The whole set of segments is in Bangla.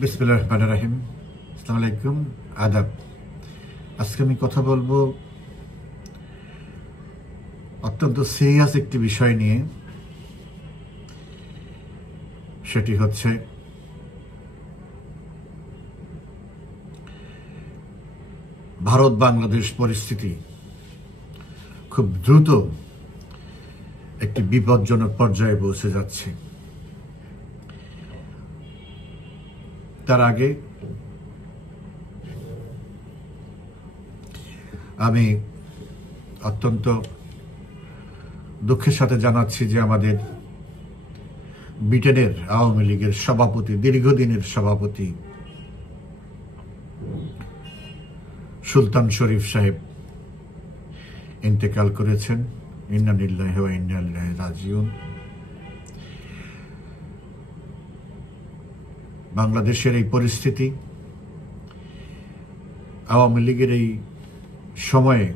বিসমিল্লাহির রহমানির রহিম। আসসালামু আলাইকুম, আদাব। আজকে আমি কথা বলবো অত্যন্ত সিরিয়াস একটি বিষয় নিয়ে। সেটি হচ্ছে ভারত বাংলাদেশ পরিস্থিতি খুব দ্রুত একটি বিপজ্জনক পর্যায়ে পৌঁছে যাচ্ছে। তার আগে আমি অত্যন্ত দুঃখের সাথে জানাচ্ছি যে আমাদের ব্রিটেনের আওয়ামী লীগের সভাপতি, দীর্ঘদিনের সভাপতি সুলতান শরীফ সাহেব ইন্তেকাল করেছেন। ইন্না লিল্লাহি ওয়া ইন্না ইলাইহি রাজিউন। বাংলাদেশের এই পরিস্থিতি, আওয়ামী লীগের এই সময়ে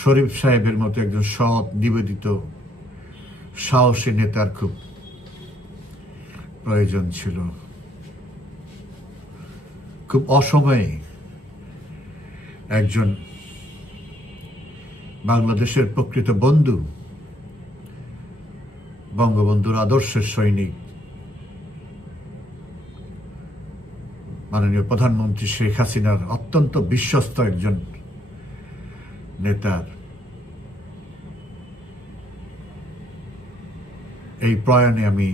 শরীফ সাহেবের মতো একজন সৎ, নিবেদিত, সাহসী নেতার খুব প্রয়োজন ছিল। খুব অসময়ে একজন বাংলাদেশের প্রকৃত বন্ধু, বঙ্গবন্ধুর আদর্শের সৈনিক মাননীয় প্রধানমন্ত্রী শেখ হাসিনার অত্যন্ত বিশ্বস্ত একজন নেতার এই প্রয়াণে আমি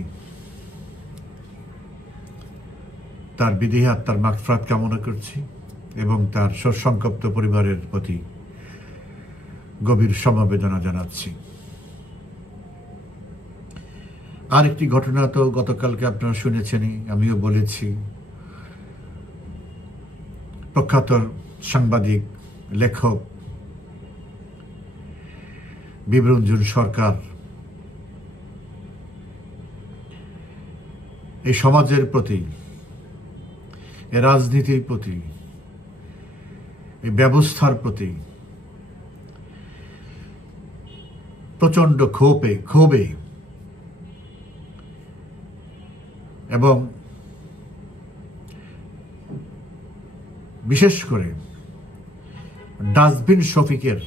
তার বিদেহী আত্মার মাগফিরাত কামনা করছি এবং তার শোকসন্তপ্ত পরিবারের প্রতি গভীর সমবেদনা জানাচ্ছি। আরেকটি ঘটনা তো গতকালকে আপনারা শুনেছেনই, আমিও বলেছি। প্রখ্যাত সাংবাদিক, লেখক বিভ্রঞ্জন সরকার এই সমাজের প্রতি, এই রাজনীতির প্রতি, এই ব্যবস্থার প্রতি প্রচন্ড ক্ষোভে এবং বিশেষ করে ডাস্টবিন শফিকের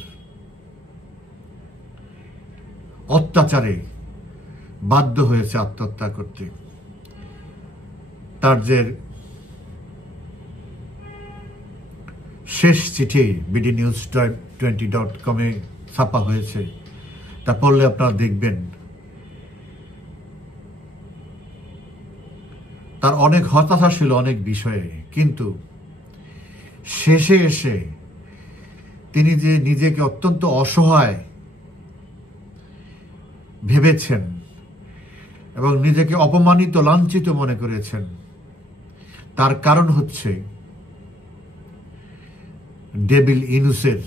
অত্যাচারে বাধ্য হয়েছে আত্মহত্যা করতে। তার যে শেষ চিঠি bdnews20.com ছাপা হয়েছে, তা পড়লে আপনারা দেখবেন তার অনেক হতাশা ছিল অনেক বিষয়ে, কিন্তু শেষে এসে তিনি যে নিজেকে অত্যন্ত অসহায় ভেবেছেন এবং নিজেকে অপমানিত, লাঞ্ছিত মনে করেছেন, তার কারণ হচ্ছে ডেভিল ইনুসের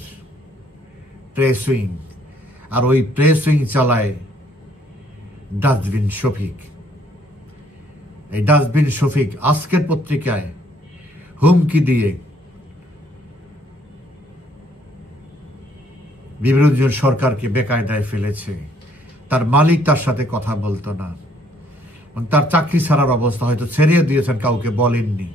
প্রেস উইং, আর ওই প্রেস উইং চালায় ডাস্টবিন শফিক। এই ডাস্টবিন শফিক আজকের পত্রিকায় হুমকি দিয়ে বিভ্রঞ্জন সরকারকে বেকায়দায় ফেলেছে। তার মালিক তার সাথে কথা বলতো না এবং তার চাকরি ছাড়ার অবস্থা, হয়তো ছেড়ে দিয়েছেন, কাউকে বলেননি।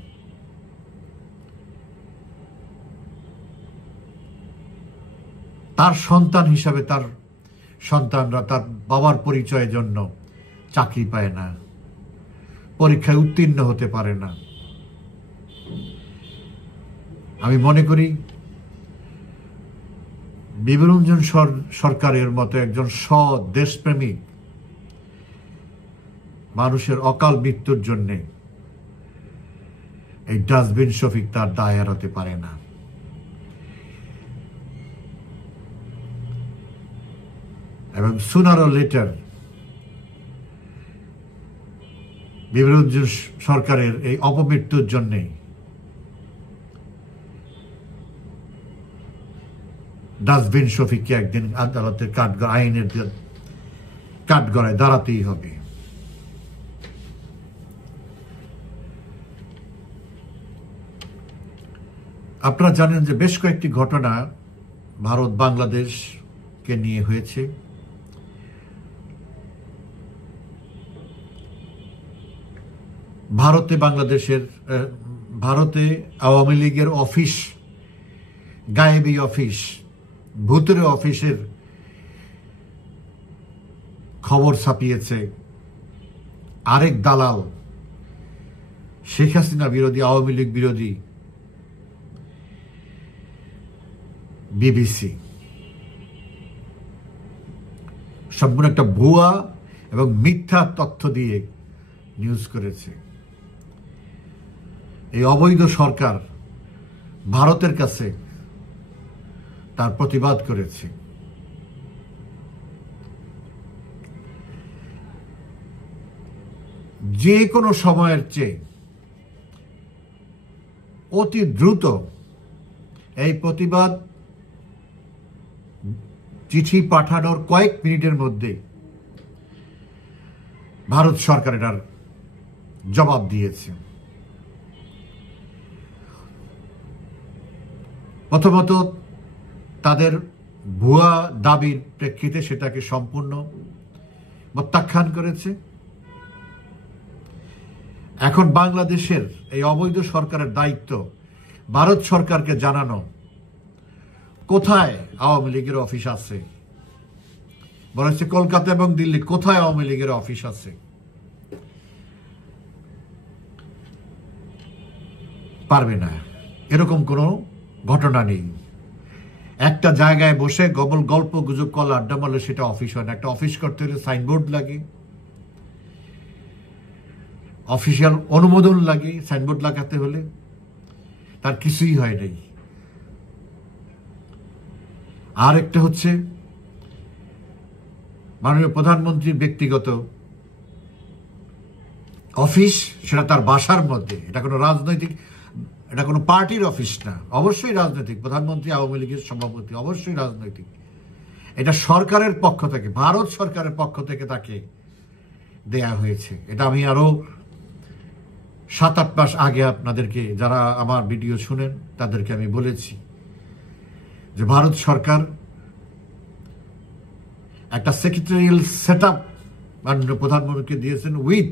তার সন্তান হিসাবে তার সন্তানরা তার বাবার পরিচয়ের জন্য চাকরি পায় না, পরীক্ষায় উত্তীর্ণ হতে পারে না। আমি মনে করি বিভ্রঞ্জন সরকারের মতো একজন সৎ, দেশপ্রেমিক মানুষের অকাল মৃত্যুর জন্যে এই ডাস্টবিন শফিক তার দায় এড়াতে পারে না। এবং সুনার ও লেটার বিভ্রঞ্জন সরকারের এই অপমৃত্যুর জন্যে ডাস্টবিন শফিককে একদিন আদালতের আইনের কাঠগড়ায় দাঁড়াতেই হবে। আপনারা জানেন যে বেশ কয়েকটি ঘটনা ভারত বাংলাদেশকে নিয়ে হয়েছে। ভারতে আওয়ামী লীগের অফিস, গায়েবী অফিস, ভূতুরে অফিসের খবর ছাপিয়েছে আরেক দালাল, শেখ হাসিনা বিরোধী, আওয়ামী লীগ বিরোধী বিবিসি। সম্পূর্ণ একটা ভুয়া এবং মিথ্যা তথ্য দিয়ে নিউজ করেছে। এই অবৈধ সরকার ভারতের কাছে তার প্রতিবাদ করেছে। যে কোনো সময়ের চেয়ে অতি দ্রুত এই প্রতিবাদ চিঠি পাঠানোর কয়েক মিনিটের মধ্যে ভারত সরকার এটার জবাব দিয়েছে। প্রথমত তাদের ভুয়া দাবির প্রেক্ষিতে সেটাকে সম্পূর্ণ প্রত্যাখ্যান করেছে। এখন বাংলাদেশের এই অবৈধ সরকারের দায়িত্ব ভারত সরকারকে জানানো কোথায় আওয়ামী লীগের অফিস আছে। বলা হচ্ছে কলকাতা এবং দিল্লি, কোথায় আওয়ামী লীগের অফিস আছে। পারবে না, এরকম কোনো ঘটনা নেই। একটা জায়গায় বসে গল্প গুজব কল আড্ডা মারলে সেটা অফিস হয় না। একটা অফিস করতে হলে সাইনবোর্ড লাগে, অফিসিয়াল অনুমোদন লাগে সাইনবোর্ড লাগাতে হলে। তার কিছুই হয় নাই। আর একটা হচ্ছে মাননীয় প্রধানমন্ত্রীর ব্যক্তিগত অফিস, সেটা তার বাসার মধ্যে। এটা কোনো রাজনৈতিক, এটা কোনো পার্টির অফিস না। অবশ্যই রাজনৈতিক, প্রধানমন্ত্রী আওয়ামী লীগের সভাপতি, অবশ্যই রাজনৈতিক। এটা সরকারের পক্ষ থেকে, ভারত সরকারের পক্ষ থেকে তাকে দেয়া হয়েছে। এটা আমি আরো 7-8 মাস আগে আপনাদেরকে, যারা আমার ভিডিও শুনেন তাদেরকে আমি বলেছি যে ভারত সরকার একটা সেক্রেটারিয়াল সেট আপ মাননীয় প্রধানমন্ত্রীকে দিয়েছেন with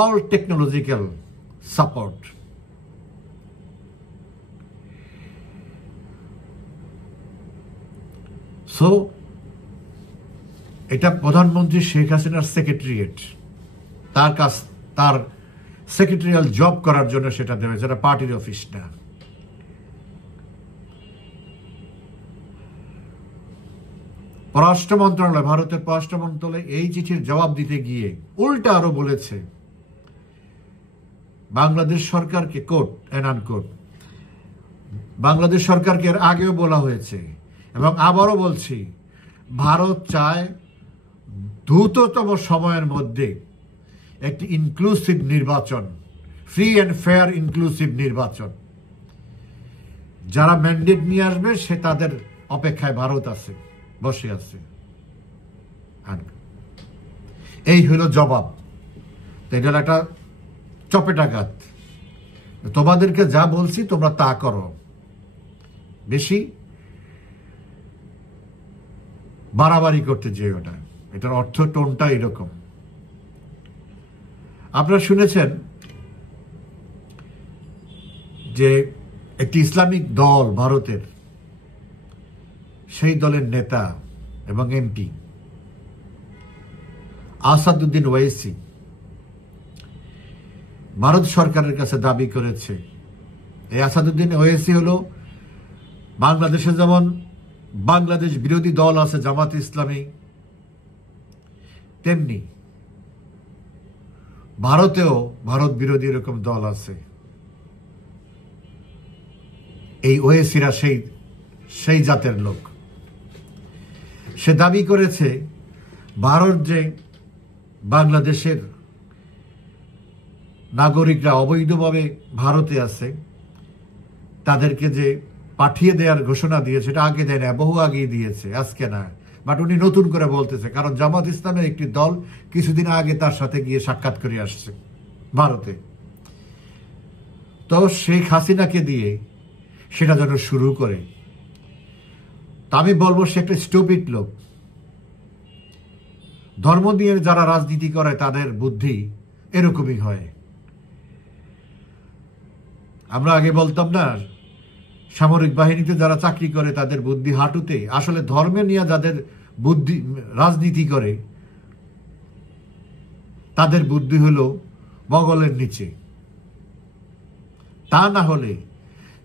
all technological support. So এটা প্রধানমন্ত্রী শেখ হাসিনার সেক্রেটারিয়েট, তার সেক্রেটারিয়াল জব করার জন্য সেটা দেবে, যেটা পার্টির অফিস না। পররাষ্ট্র মন্ত্রণালয়, ভারতের পররাষ্ট্র মন্ত্রণালয় এই চিঠির জবাব দিতে গিয়ে উল্টা আরো বলেছে বাংলাদেশ সরকারকে, কোট এন্ড আনকোট, বাংলাদেশ সরকারকে এর আগেও বলা হয়েছে এবং আবারও বলছি, ভারত চায় দ্রুততম সময়ের মধ্যে একটি ইনক্লুসিভ নির্বাচন, ফ্রি অ্যান্ড ফেয়ার ইনক্লুসিভ নির্বাচন। যারা ম্যান্ডেট নিয়ে আসবে সে তাদের অপেক্ষায় ভারত আছে, বসে আছে। এই হলো জবাব। এটা একটা চপেটাঘাত। তোমাদেরকে যা বলছি তোমরা তা করো, বেশি বাড়াবাড়ি করতে যেও না। এটার অর্থ টোনটা এরকম। আপনারা শুনেছেন যে একটি ইসলামিক দল ভারতের, সেই দলের নেতা এবং এমপি আসাদুদ্দিন ওয়াইসি ভারত সরকারের কাছে দাবি করেছে, এই আসাদুদ্দিন ওয়াইসি হলো বাংলাদেশে যেমন বাংলাদেশ বিরোধী দল আছে জামাত ইসলামী, তেমনি ভারতেও ভারত বিরোধী এরকম দল আছে। এই ওয়েসিরা সেই জাতের লোক। সে দাবি করেছে ভারত যে বাংলাদেশের নাগরিকরা অবৈধভাবে ভারতে আছে তাদেরকে যে পাঠিয়ে দেওয়ার ঘোষণা দিয়েছে, এটা আগে দেয় না, বহু আগেই দিয়েছে, আজকে না। বাট উনি নতুন করে বলতেছে, কারণ জামাত ইসলামের একটি দল কিছুদিন আগে তার সাথে গিয়ে সাক্ষাৎ করে আসছে ভারতে। তো শেখ হাসিনাকে দিয়ে সেটা যেন শুরু করে। তা আমি বলবো সে একটা স্টুপিড লোক। ধর্ম নিয়ে যারা রাজনীতি করে তাদের বুদ্ধি এরকমই হয়। আমরা আগে বলতাম না, সামরিক বাহিনীতে যারা চাকরি করে তাদের বুদ্ধি হাঁটুতে। আসলে ধর্মে নিয়ে যাদের বুদ্ধি, রাজনীতি করে তাদের বুদ্ধি হলো বগলের নিচে। তা না হলে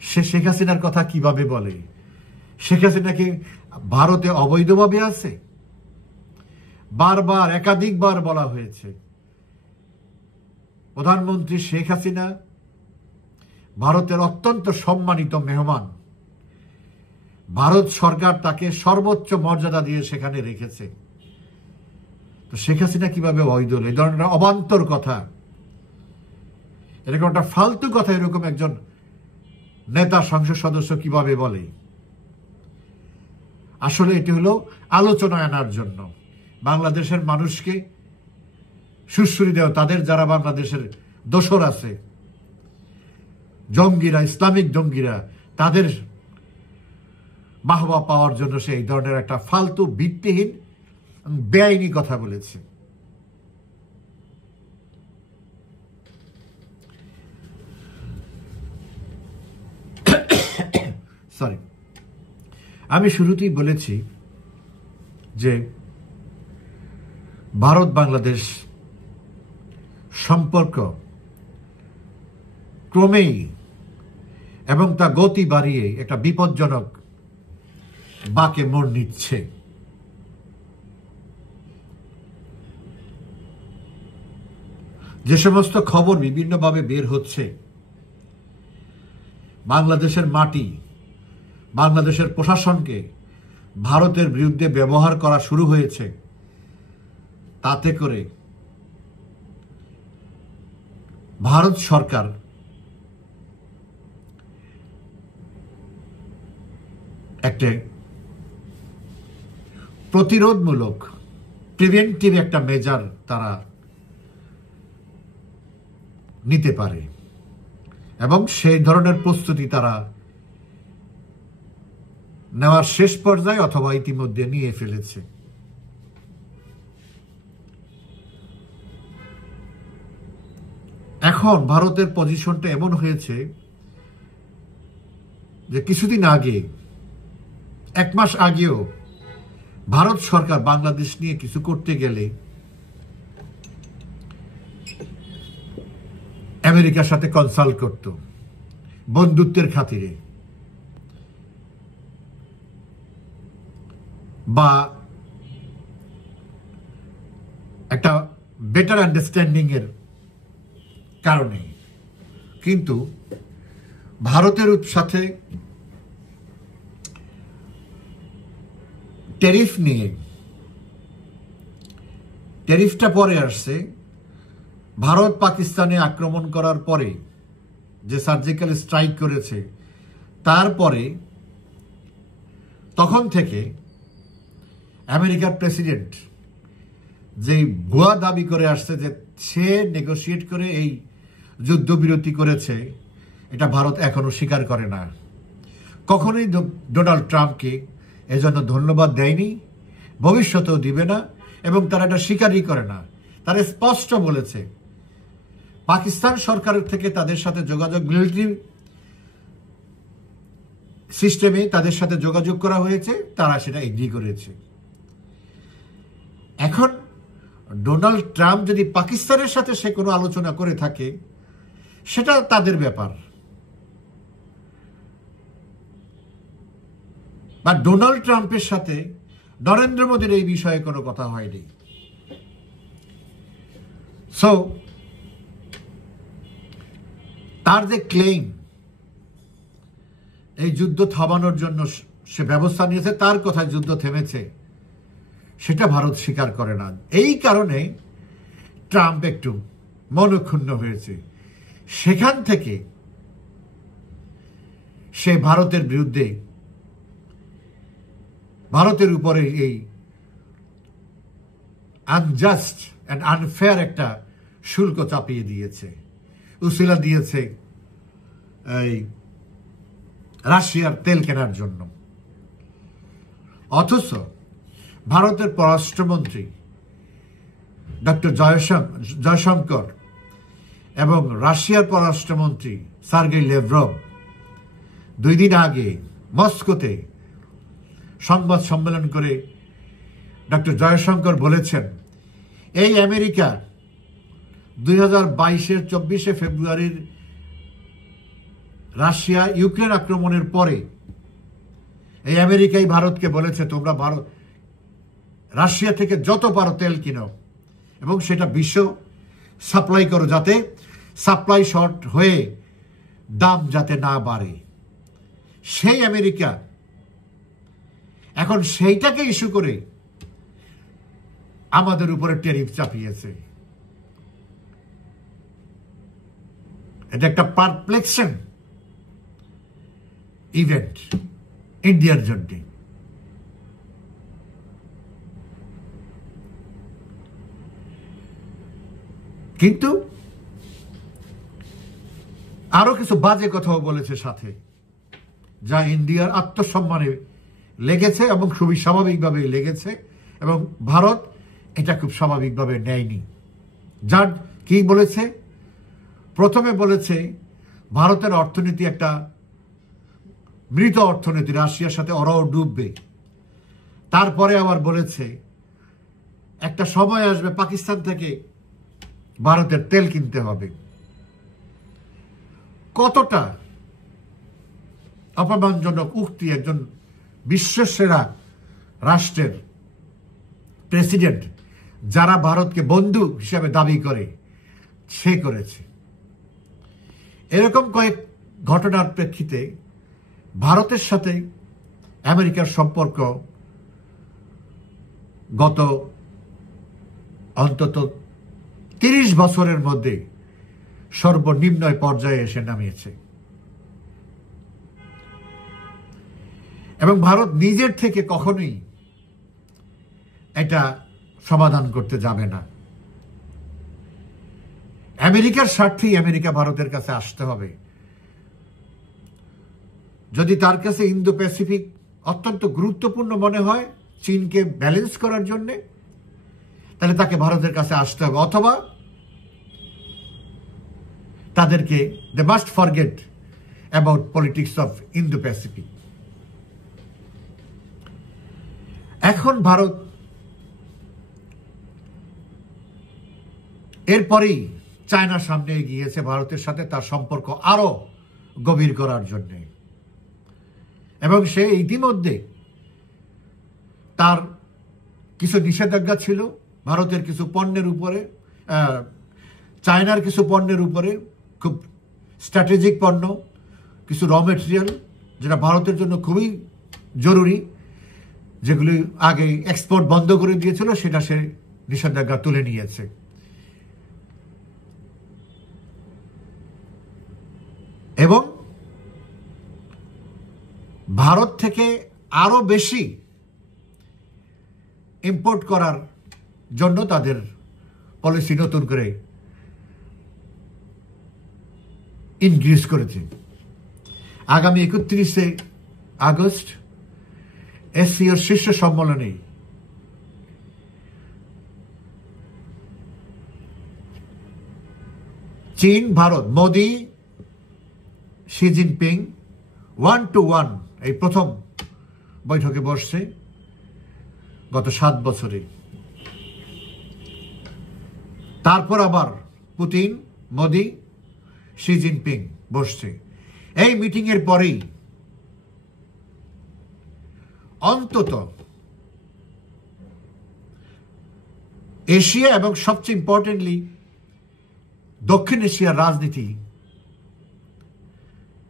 সে শেখ হাসিনার কথা কিভাবে বলে? শেখ হাসিনাকে ভারতে অবৈধভাবে আছে, বারবার একাধিকবার বলা হয়েছে। প্রধানমন্ত্রী শেখ হাসিনা ভারতের অত্যন্ত সম্মানিত মেহমান। ভারত সরকার তাকে সর্বোচ্চ মর্যাদা দিয়ে সেখানে রেখেছে। তো শেখ হাসিনা কিভাবে অবৈধ? এই ধরনের অবান্তর কথা, এরকম একটা ফালতু কথা এরকম একজন নেতা, সংসদ সদস্য কিভাবে বলে? আসলে এটি হলো আলোচনা আনার জন্য, বাংলাদেশের মানুষকে সুশ্রী দেওয়া। তাদের যারা বাংলাদেশের দোসর আছে, জঙ্গিরা, ইসলামিক জঙ্গিরা, তাদের বাহবা পাওয়ার জন্য সে এই ধরনের একটা ফালতু, ভিত্তিহীন, বেআইনি কথা বলেছে। সরি, আমি শুরুতেই বলেছি যে ভারত বাংলাদেশ সম্পর্ক ক্রমেই এবং তা গতি বাড়িয়ে একটা বিপজ্জনক বাঁকে মোড় নিচ্ছে। যে সমস্ত খবর বিভিন্নভাবে বের হচ্ছে, বাংলাদেশের মাটি, বাংলাদেশের প্রশাসনকে ভারতের বিরুদ্ধে ব্যবহার করা শুরু হয়েছে, তাতে করে ভারত সরকার একটা প্রতিরোধমূলক, প্রিভেন্টিভ একটা মেজার তারা নিতে পারে এবং সেই ধরনের প্রস্তুতি তারা নেওয়ার শেষ পর্যায়ে অথবা ইতিমধ্যে নিয়ে ফেলেছে। এখন ভারতের পজিশনটা এমন হয়েছে যে কিছুদিন আগে, 1 মাস আগেও ভারত সরকার বাংলাদেশ নিয়ে কিছু করতে গেলে আমেরিকার সাথে কনসাল্ট করত বন্ধুত্বের খাতিরে, বা একটা বেটার আন্ডারস্ট্যান্ডিং এর কারণে। কিন্তু ভারতের সাথে ট্যারিফ নিয়ে, ট্যারিফটা পরে আসছে। ভারত পাকিস্তানে আক্রমণ করার পরে যে সার্জিক্যাল স্ট্রাইক করেছে, তারপরে তখন থেকে আমেরিকার প্রেসিডেন্ট যে ভুয়া দাবি করে আসছে যে সে নেগোশিয়েট করে এই যুদ্ধবিরতি করেছে, এটা ভারত এখনো স্বীকার করে না। কখনোই ডোনাল্ড ট্রাম্পকে এজন্য ধন্যবাদ দেয়নি, ভবিষ্যতেও দিবে না, এবং তারা এটা স্বীকারই করে না। তারা স্পষ্ট বলেছে পাকিস্তান সরকারের থেকে তাদের সাথে যোগাযোগ, মিলিটারি সিস্টেমে তাদের সাথে যোগাযোগ করা হয়েছে, তারা সেটা এগ্রি করেছে। এখন ডোনাল্ড ট্রাম্প যদি পাকিস্তানের সাথে সে কোনো আলোচনা করে থাকে, সেটা তাদের ব্যাপার। বা ডোনাল্ড ট্রাম্পের সাথে নরেন্দ্র মোদীর এই বিষয়ে কোনো কথা হয়নি। সো তার যে ক্লেম এই যুদ্ধ থামানোর জন্য সে ব্যবস্থা নিয়েছে, তার কথায় যুদ্ধ থেমেছে, সেটা ভারত স্বীকার করে না। এই কারণে ট্রাম্প একটু মনক্ষুণ্ণ হয়েছে। সেখান থেকে সে ভারতের বিরুদ্ধে, ভারতের উপরে এই আনজাস্ট অ্যান্ড আনফেয়ার একটা শুল্ক চাপিয়ে দিয়েছে, উসিলা দিয়েছে এই রাশিয়ার তেল কেনার জন্য। অথচ ভারতের পররাষ্ট্রমন্ত্রী ডক্টর জয়শঙ্কর এবং রাশিয়ার পররাষ্ট্রমন্ত্রী সার্গেই লেভরভ 2 দিন আগে মস্কোতে সংবাদ সম্মেলন করে ডক্টর জয়শঙ্কর বলেছেন, এই আমেরিকা 2022-এর 24শে ফেব্রুয়ারির রাশিয়া ইউক্রেন আক্রমণের পরে এই আমেরিকাই ভারতকে বলেছে, তোমরা রাশিয়া থেকে যত পারো তেল কিনো এবং সেটা বিশ্ব সাপ্লাই করো, যাতে সাপ্লাই শর্ট হয়ে দাম যাতে না বাড়ে। সেই আমেরিকা এখন সেইটাকে ইস্যু করে আমাদের উপরে ট্যারিফ চাপিয়েছে। এটা একটা পারপ্লেক্সিং ইভেন্ট ইন্ডিয়ার জন্য। কিন্তু আরো কিছু বাজে কথাও বলেছে সাথে, যা ইন্ডিয়ার আত্মসম্মানে লেগেছে এবং খুবই স্বাভাবিকভাবে লেগেছে, এবং ভারত এটা খুব স্বাভাবিকভাবে নেয়নি। যার কি বলেছে, প্রথমে বলেছে ভারতের অর্থনীতি একটা মৃত অর্থনীতি, রাশিয়ার সাথে ওরাও ডুববে। তারপরে আবার বলেছে একটা সময় আসবে পাকিস্তান থেকে ভারতের তেল কিনতে হবে। কতটা অপমানজনক উক্তি একজন বিশ্বসেরা রাষ্ট্রের প্রেসিডেন্ট, যারা ভারতকে বন্ধু হিসাবে দাবি করে, সে করেছে। এরকম কয়েক ঘটনার প্রেক্ষিতে ভারতের সাথে আমেরিকার সম্পর্ক গত অন্তত 30 বছরের মধ্যে সর্বনিম্ন পর্যায়ে এসে নামিয়েছে, এবং ভারত নিজের থেকে কখনোই এটা সমাধান করতে যাবে না। আমেরিকার স্বার্থেই আমেরিকা ভারতের কাছে আসতে হবে। যদি তার কাছে ইন্দো প্যাসিফিক অত্যন্ত গুরুত্বপূর্ণ মনে হয় চীনকে ব্যালেন্স করার জন্য, তাহলে তাকে ভারতের কাছে আসতে হবে, অথবা তাদেরকে they must forget about politics of Indo Pacific. এখন ভারত এরপরেই চায়নার সামনে এগিয়েছে ভারতের সাথে তার সম্পর্ক আরো গভীর করার জন্য, এবং সে ইতিমধ্যে তার কিছু নিষেধাজ্ঞা ছিল ভারতের কিছু পণ্যের উপরে, চায়নার কিছু পণ্যের উপরে, খুব স্ট্র্যাটেজিক পণ্য, কিছু র মেটেরিয়াল যেটা ভারতের জন্য খুবই জরুরি, যেগুলি আগে এক্সপোর্ট বন্ধ করে দিয়েছিল, সেটা সে নিষেধাজ্ঞা তুলে নিয়েছে। এবং ভারত থেকে আরো বেশি ইম্পোর্ট করার জন্য তাদের পলিসি নতুন করে ইনক্রিজ করেছে। আগামী 31শে আগস্ট এসসিওর শীর্ষ সম্মেলনে চীন, Bharat, Modi, Xi Jinping 1-to-1 এই প্রথম বৈঠকে বসছে গত 7 বছরে। তারপর আবার পুতিন, মোদি, শি জিনপিং বসছে। এই মিটিং এর পরেই অন্তত এশিয়া এবং সবচেয়ে ইম্পর্টেন্টলি দক্ষিণ এশিয়ার রাজনীতি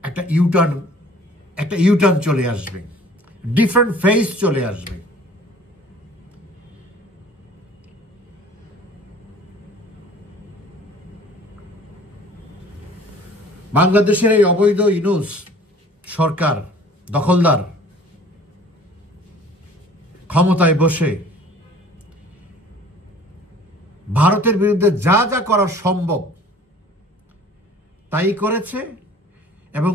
একটা ইউটার্ন চলে আসবে, ডিফারেন্ট ফেজ চলে আসবে। বাংলাদেশের এই অবৈধ ইউনূস সরকার, দখলদার, ক্ষমতায় বসে ভারতের বিরুদ্ধে যা যা করা সম্ভব তাই করেছে, এবং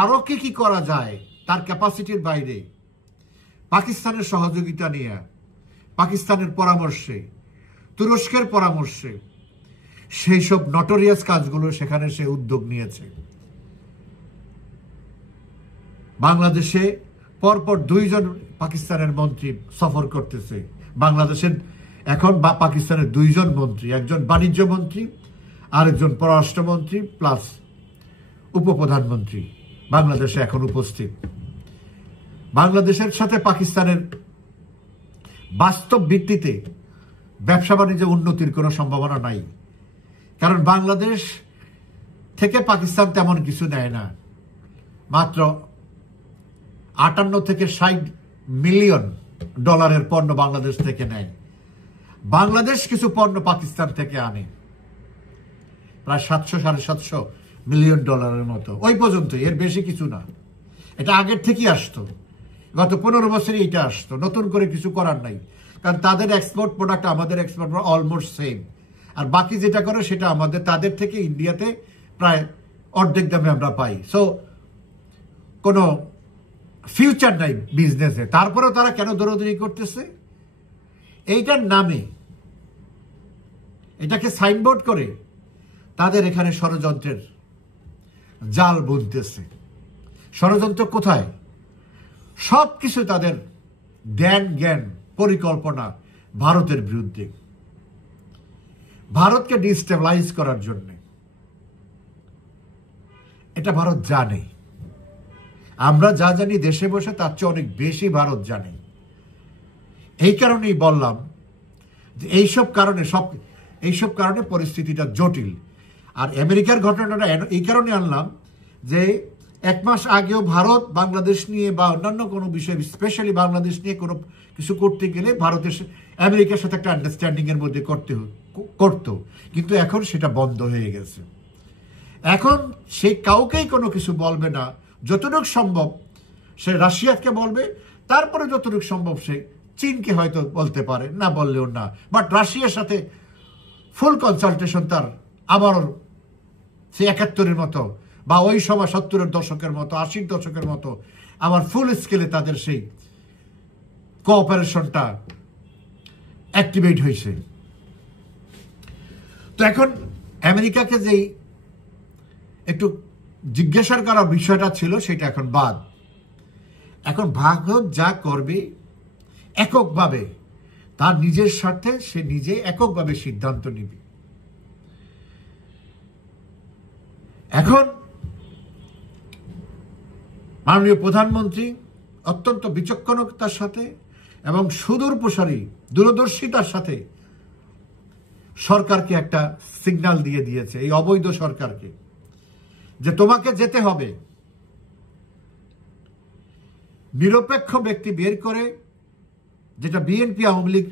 আরো কি করা যায় তার ক্যাপাসিটির বাইরে পাকিস্তানের সহযোগিতা নিয়ে, পাকিস্তানের পরামর্শে, তুরস্কের পরামর্শে সেই সব নটোরিয়াস কাজগুলো সেখানে সে উদ্যোগ নিয়েছে। বাংলাদেশে পরপর 2 জন পাকিস্তানের মন্ত্রী সফর করতেছে। বাংলাদেশের এখন পাকিস্তানের 2 জন মন্ত্রী, একজন বাণিজ্য মন্ত্রী আর একজন পররাষ্ট্রমন্ত্রী প্লাস উপপ্রধানমন্ত্রী বাংলাদেশে এখন উপস্থিত। বাংলাদেশের সাথে পাকিস্তানের বাস্তব ভিত্তিতে ব্যবসা বাণিজ্য উন্নতির কোনো সম্ভাবনা নাই, কারণ বাংলাদেশ থেকে পাকিস্তান তেমন কিছু নেয় না। মাত্র 58 থেকে 60 মিলিয়ন ডলারের পণ্য বাংলাদেশ থেকে নেয়। বাংলাদেশ কিছু পণ্য পাকিস্তান থেকে আনে, প্রায় 700-750 মিলিয়ন ডলারের মতো, ওই পর্যন্ত, এর বেশি কিছু না। এটা আগের থেকেই আসতো, গত 15 বছরে এটা আসতো, নতুন করে কিছু করার নাই। কারণ তাদের এক্সপোর্ট প্রোডাক্ট আমাদের এক্সপোর্ট অলমোস্ট সেম, আর বাকি যেটা করে সেটা আমাদের তাদের থেকে ইন্ডিয়াতে প্রায় অর্ধেক দামে আমরা পাই। সো কোনো ফিউচার নাই বিজনেসে। তারপরেও তারা কেন দৌড়দৌড়ি করতেছে? এইটার নামে, এটাকে সাইনবোর্ড করে তাদের এখানে ষড়যন্ত্রের জাল বুনতেছে। ষড়যন্ত্র কোথায়? সব কিছু তাদের জ্ঞান পরিকল্পনা ভারতের বিরুদ্ধে, ভারতকে ডিস্টেবলাইজ করার জন্য। এটা ভারত জানে। আমরা যা জানি দেশে বসে তার চেয়ে অনেক বেশি ভারত জানে। এই কারণেই বললাম যে এইসব কারণে পরিস্থিতিটা জটিল। আর আমেরিকার ঘটনাটা এই কারণে আনলাম যে 1 মাস আগেও ভারত বাংলাদেশ নিয়ে বা অন্যান্য কোনো বিষয়, স্পেশালি বাংলাদেশ নিয়ে কোনো কিছু করতে গেলে ভারতের আমেরিকার সাথে একটা আন্ডারস্ট্যান্ডিং এর মধ্যে করতো, কিন্তু এখন সেটা বন্ধ হয়ে গেছে। এখন সে কাউকেই কোনো কিছু বলবে না। যতটুকু সম্ভব সে রাশিয়াকে বলবে, তারপরে যতটুকু সম্ভব সে চীনকে হয়তো বলতে পারে, না বললেও না। বাট রাশিয়ার সাথে ফুল কনসালটেশন তার আবারও সে 71-এর মতো বা ওই সময় 70-এর দশকের মতো, 80-র দশকের মতো আবার ফুল স্কেলে তাদের সেই কোঅপারেশনটা অ্যাক্টিভেট হয়েছে। তো এখন আমেরিকাকে যেই একটু জিজ্ঞাসা করার বিষয়টা ছিল সেটা এখন বাদ। এখন ভারত যা করবে এককভাবে, তার নিজের স্বার্থে সে নিজে এককভাবে সিদ্ধান্ত নেবে। এখন মাননীয় প্রধানমন্ত্রী অত্যন্ত বিচক্ষণতার সাথে এবং সুদূরপ্রসারী দূরদর্শিতার সাথে সরকারকে একটা সিগন্যাল দিয়ে দিয়েছে, এই অবৈধ সরকারকে, যে তোমাকে যেতে হবে। নিরপেক্ষ ব্যক্তি বের করে, যেটা বিএনপি আওয়ামী লীগ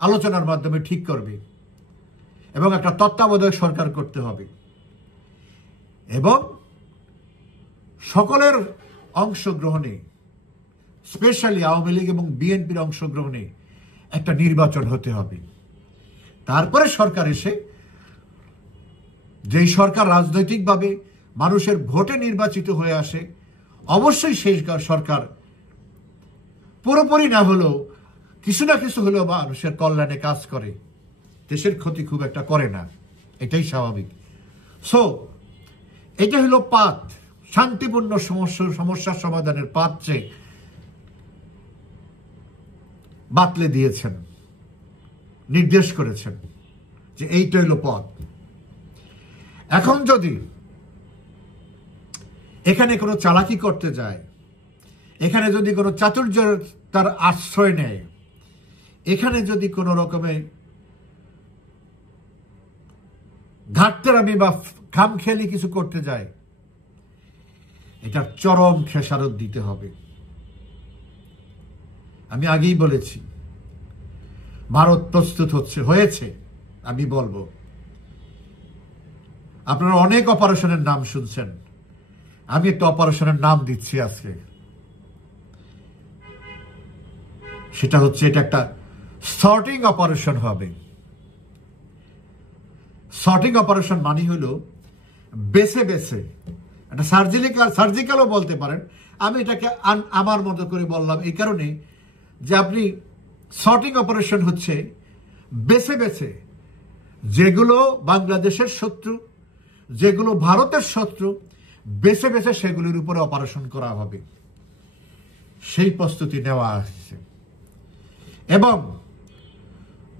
আলোচনার মাধ্যমে ঠিক করবে, এবং একটা তত্ত্বাবধায়ক সরকার করতে হবে, এবং সকলের অংশগ্রহণে, স্পেশালি আওয়ামী লীগ এবং বিএনপির অংশগ্রহণে একটা নির্বাচন হতে হবে। তারপরে সরকার এসে, যেই সরকার রাজনৈতিকভাবে মানুষের ভোটে নির্বাচিত হয়ে আসে, অবশ্যই সেই সরকার পুরোপুরি না হলেও কিছু না কিছু হলেও মানুষের কল্যাণে কাজ করে, দেশের ক্ষতি খুব একটা করে না, এটাই স্বাভাবিক। সো এটা হলো পাথ, শান্তিপূর্ণ সমস্যার সমাধানের পাথ যে বাতলে দিয়েছেন, নির্দেশ করেছেন যে এইটা হলো পথ। এখন যদি এখানে কোনো চালাকি করতে যায়, এখানে যদি কোনো চাতুর্যের তার আশ্রয় নেয়, এখানে যদি কোনো রকমের ঘাটতেরামি বা খামখেয়ালি কিছু করতে যায়, এটার চরম খেসারত দিতে হবে। আমি আগেই বলেছি, ভারত প্রস্তুত হয়েছে। আমি বলবো, আপনারা অনেক অপারেশনের নাম শুনছেন, আমি একটা অপারেশনের নাম দিচ্ছি আজকে। সেটা হচ্ছে, এটা একটা সর্টিং অপারেশন হবে। সর্টিং অপারেশন মানে হলো বেছে বেছে, একটা সার্জিক্যালও বলতে পারেন। আমি এটাকে আমার মতো করে বললাম এই কারণে যে আপনি সর্টিং অপারেশন হচ্ছে বেছে বেছে যেগুলো বাংলাদেশের শত্রু, যেগুলো ভারতের শত্রু, বেছে বেছে সেগুলির উপরে অপারেশন করা হবে, সেই প্রস্তুতি নেওয়া হয়েছে। এবং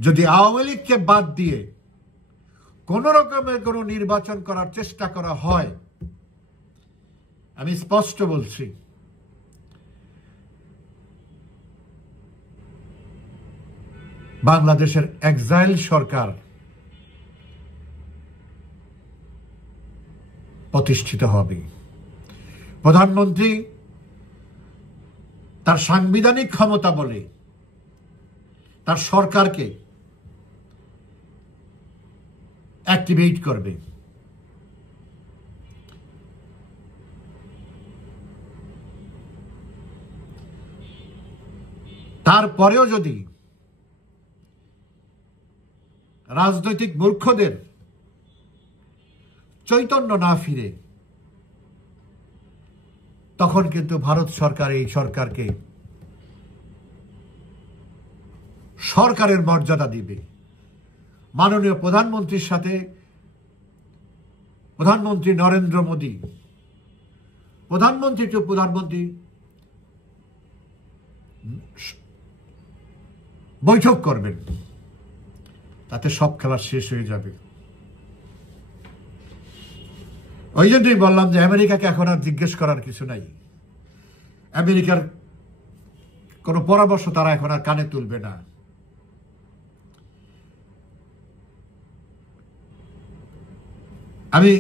যদি আওয়ামী লীগকে বাদ দিয়ে কোন রকমের কোন নির্বাচন করার চেষ্টা করা হয়, আমি স্পষ্ট বলছি, বাংলাদেশের এক্সাইল সরকার প্রতিষ্ঠিত হবে। প্রধানমন্ত্রী তার সাংবিধানিক ক্ষমতা বলে তার সরকারকে অ্যাক্টিভেট করবে। তারপরেও যদি রাজনৈতিক মূর্খদের চৈতন্য না ফিরে, তখন কিন্তু ভারত সরকার এই সরকারকে সরকারের মর্যাদা দিবে। মাননীয় প্রধানমন্ত্রীর সাথে প্রধানমন্ত্রী নরেন্দ্র মোদী, প্রধানমন্ত্রী বৈঠক করবেন, তাতে সব খেলা শেষ হয়ে যাবে। ওই জন্যই বললাম যে আমেরিকাকে এখন আর জিজ্ঞেস করার কিছু নাই। আমেরিকার কোনো পরামর্শ তারা এখন আর কানে তুলবে না। আমি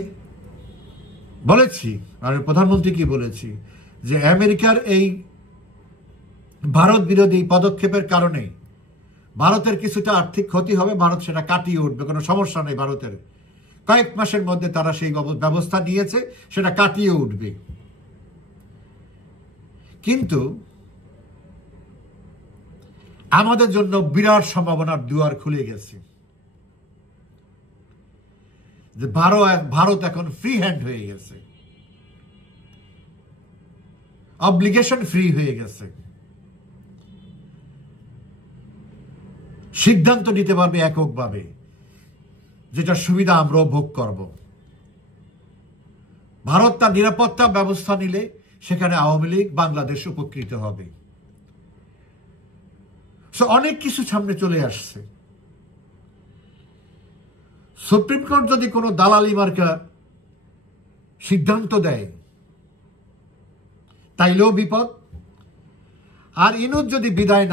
বলেছি, আর প্রধানমন্ত্রী কি বলেছি, যে আমেরিকার এই ভারত বিরোধী পদক্ষেপের কারণে ভারতের কিছুটা আর্থিক ক্ষতি হবে, ভারত সেটা কাটিয়ে উঠবে, কোনো সমস্যা নেই ভারতের। কয়েক মাসের মধ্যে তারা সেই ব্যবস্থা নিয়েছে, সেটা কাটিয়ে উঠবে। কিন্তু আমাদের জন্য বিরাট সম্ভাবনার দুয়ার খুলে গেছে, যে ভারত এখন ফ্রি হ্যান্ড হয়ে গেছে, অব্লিগেশন ফ্রি হয়ে গেছে, সিদ্ধান্ত নিতে পারবে এককভাবে, যেটা সুবিধা আমরাও ভোগ করব। ভারত তার নিরাপত্তা ব্যবস্থা নিলে সেখানে আওয়ামী লীগ বাংলাদেশ উপকৃত হবে। অনেক কিছু সামনে চলে আসছে। সুপ্রিম কোর্ট যদি কোনো দালালি মার্কা সিদ্ধান্ত দেয়, তাইলেও বিপদ। আর ইনুস যদি বিদায়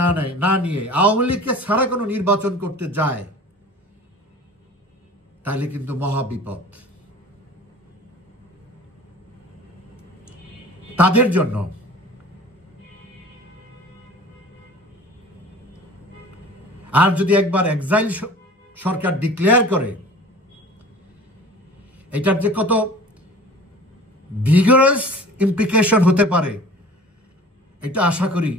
না নিয়ে আওয়ামী লীগকে ছাড়া কোনো নির্বাচন করতে যায়, তাহলে কিন্তু মহা বিপদ তাদের জন্য। আর যদি একবার এক্সাইল সরকার ডিক্লেয়ার করে, এটার যে কত ভিগারাস ইমপ্লিকেশন হতে পারে, এটা আশা করি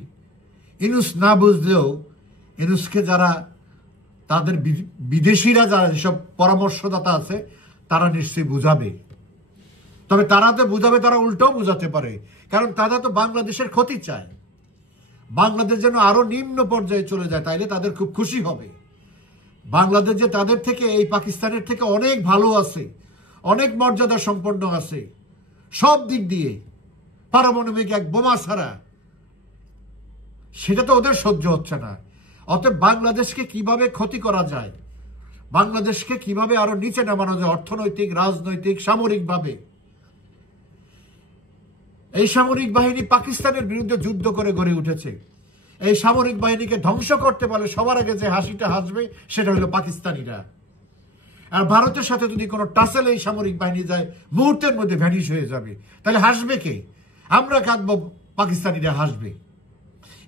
ইনুস না বুঝলেও ইনুসকে যারা তাদের বিদেশিরা, যারা যেসব পরামর্শদাতা আছে, তারা নিশ্চয়ই বুঝাবে। তবে তারা তো বুঝাবে, তারা উল্টাও বুঝাতে পারে, কারণ তারা তো বাংলাদেশের ক্ষতি চায়। বাংলাদেশ যেন আরো নিম্ন পর্যায়ে চলে যায়, তাইলে তাদের খুব খুশি হবে। বাংলাদেশ যে তাদের থেকে, এই পাকিস্তানের থেকে অনেক ভালো আছে, অনেক মর্যাদা সম্পন্ন আছে সব দিক দিয়ে, পারমাণবিক এক বোমা ছাড়া, সেটা তো ওদের সহ্য হচ্ছে না। অতএব বাংলাদেশকে কিভাবে ক্ষতি করা যায়, বাংলাদেশকে কিভাবে আরো নিচে নামানো যায় অর্থনৈতিক, রাজনৈতিক, সামরিকভাবে, এই সামরিক বাহিনী পাকিস্তানের বিরুদ্ধে যুদ্ধ করে গড়ে উঠেছে। এই সামরিক বাহিনীকে ধ্বংস করতে পারলে সবার আগে যে হাসিটা হাসবে সেটা হলো পাকিস্তানিরা। আর ভারতের সাথে যদি কোনো টাসেল এই সামরিক বাহিনী যায়, মুহূর্তের মধ্যে ভ্যানিশ হয়ে যাবে। তাহলে হাসবে কে? আমরা কাঁদবো, পাকিস্তানিরা হাসবে।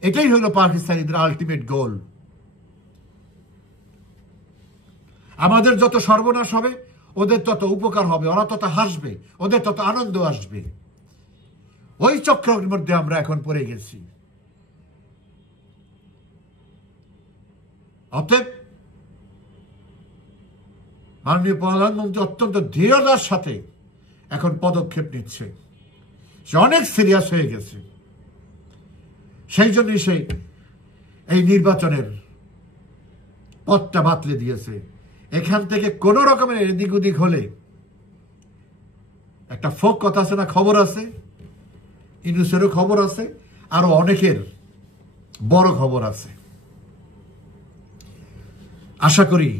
এটাই হলো পাকিস্তানিদের আলটিমেট গোল। আমাদের যত সর্বনাশ হবে, ওদের তত উপকার হবে, ওরা তত হাসবে, ওদের তত আনন্দ আসবে। ওই চক্রের মধ্যে আমরা এখন পড়ে গেছি। অতএব মাননীয় প্রধানমন্ত্রী অত্যন্ত দৃঢ়তার সাথে এখন পদক্ষেপ নিচ্ছে। সে অনেক সিরিয়াস হয়ে গেছে। সেই জন্যই সে এই নির্বাচনের পথটা বাতলে দিয়েছে। এখান থেকে কোন রকমের এদিক ওদিক হলে, একটা ফোক কথা আছে না, খবর আছে, ইউনূসেরও খবর আছে, আরো অনেকের বড় খবর আছে। আশা করি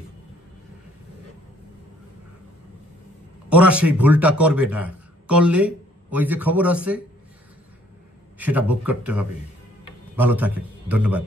ওরা সেই ভুলটা করবে না, করলে ওই যে খবর আছে সেটা ভোগ করতে হবে। ভালো থাকেন, ধন্যবাদ।